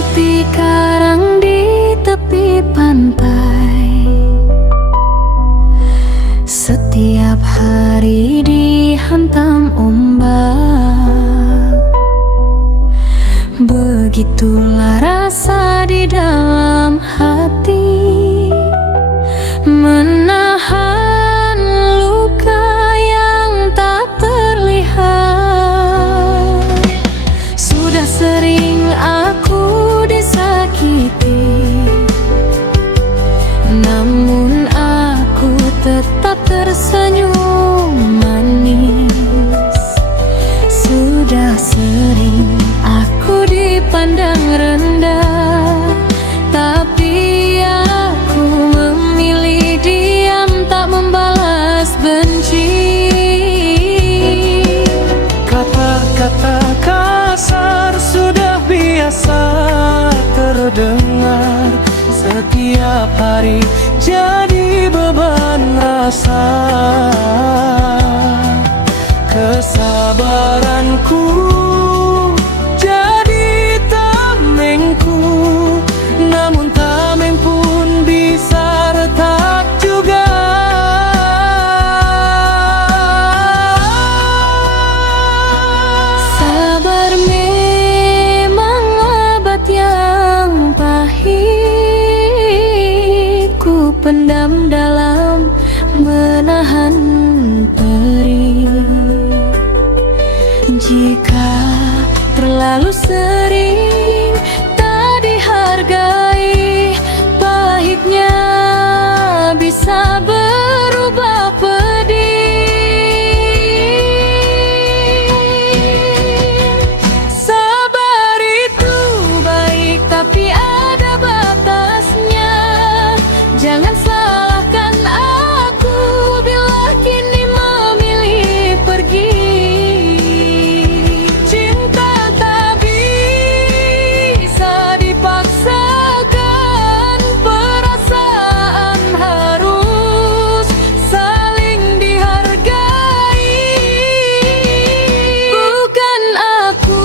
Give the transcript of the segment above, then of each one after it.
seperti karang di tepi pantai. Setiap hari dihantam ombak. Begitulah rasa di dalam hati, menahan luka yang tak terlihat. Sudah sering aku disakiti, namun aku tetap tersenyum manis. Sudah sering aku dipandang rendah, tapi aku memilih diam, tak membalas benci. Kata-kata kasar sudah biasa terdengar. Setiap hari jadi beban rasa. Kesabaranku jadi tamengku, namun tameng pun bisa retak juga. Sabar memang obat yang pahit, ku pendam dalam menahan perih. Jika terlalu sering tak dihargai, pahitnya bisa berubah pedih. Sabar itu baik, tapi ada batasnya. Jangan salahkan aku bila kini memilih pergi. Cinta tak bisa dipaksakan, perasaan harus saling dihargai. Bukan aku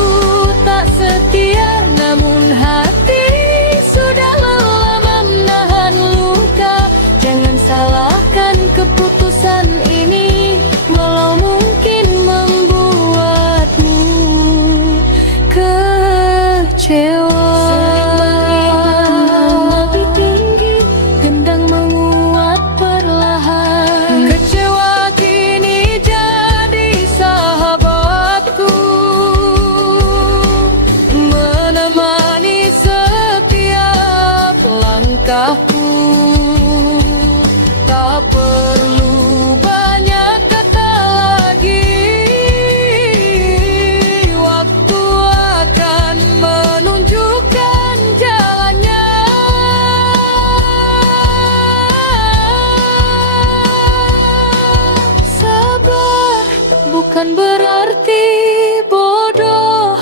tak setia, namun hati sudah lelah menahan luka. Jangan salahkan keputusan ini, walau mungkin membuatmu kecewa. Sering menghina lebih tinggi, gendang menguat perlahan. Kecewa kini jadi sahabatku, menemani setiap langkahku. Tak perlu banyak kata lagi, waktu akan menunjukkan jalannya. Sabar bukan berarti bodoh.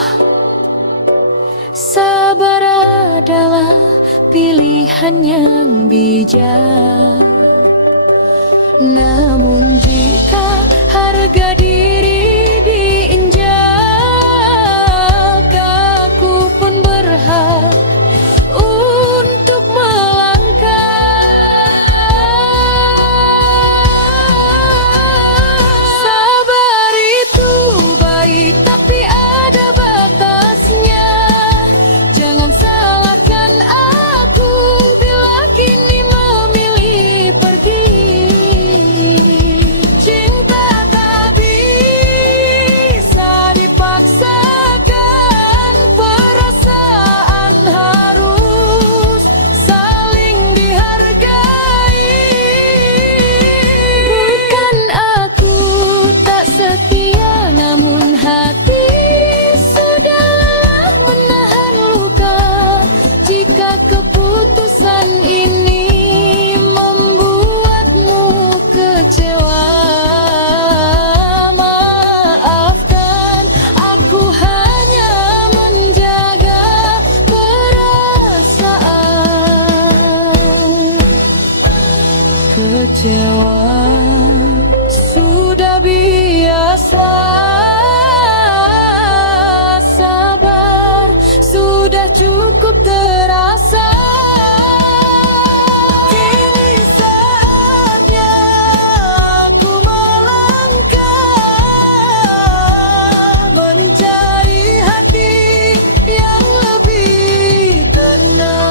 Sabar adalah pilihan yang bijak. Namun jika harga diri diinjak, aku pun berhak untuk melangkah. Sabar itu baik, tapi ada batasnya. Jangan salahkan aku bila kini memilih pergi. Cinta tak bisa cukup terasa. Kini saatnya aku melangkah, Mencari hati yang lebih tenang.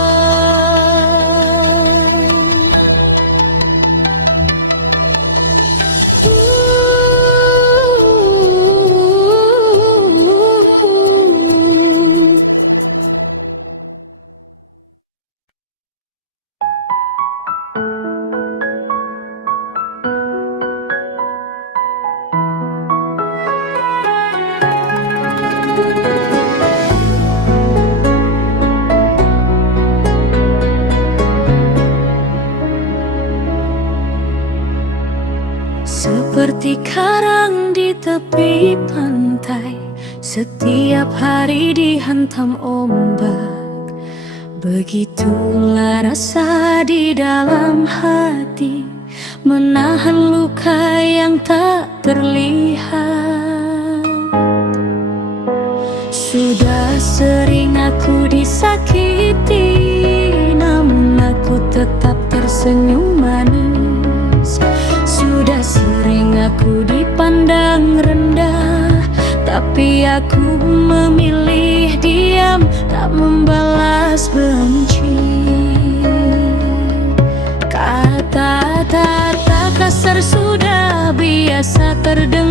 Seperti karang di tepi pantai, setiap hari dihantam ombak. Begitulah rasa di dalam hati, menahan luka yang tak terlihat. Sudah sering aku disakiti, namun aku tetap tersenyum manis. Sudah sering aku dipandang rendah, tapi aku memilih diam, tak membalas benci. Kata-kata kasar sudah biasa terdengar,